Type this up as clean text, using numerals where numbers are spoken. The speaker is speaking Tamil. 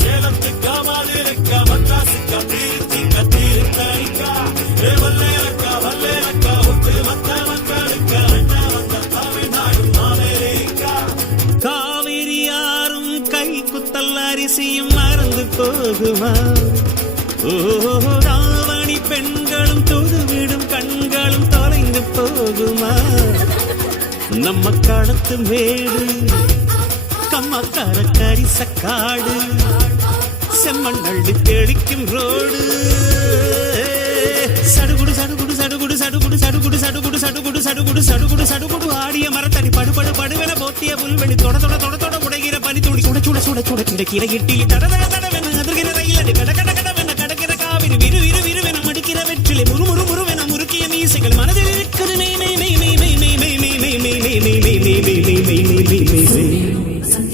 சேலத்துக்கா மாலிருக்கா மட்ராசுக்கா தீர்த்திக்கா தீர்த்தணிக்கா வல்லேரக்கா ஒட்டு மத்த மக்களுக்கா என்ன வந்த தமிழ்நாடு அமெரிக்கா. காவிரி யாரும் கை குத்தல் அரிசியும் மறந்து போகுமா? ஓ ராவணி பெண்களும் தொழுவிடும் கண்களும் தொலைந்து போகுமா? நம்ம களத்து மேடு கம்மக்கார கரிசக்காடு செம்மண்ணள்ளி தெளிக்கும் ரோடு சடுகுடு சடுகுடு சடுகுடு சடுகுடு சடுகுடு சடுகுடு சடுகுடு சடுகுடு சடுகுடு சடுகுடு ஆடிய மரத்தடி படுபடு படுவென போத்திய புல்வெளி தொட தொட தொட தொட உடைகிற பனி துளி சுட சுட சுட சுட கிடைக்கிற இட்டிலி தட தட தடவென அதிர்கிற ரயிலடி கட கட கடவென கடக்கிற காவிரி விறு விறு விறுவென மடிக்கிற வெற்றிலை முறு முறு முறு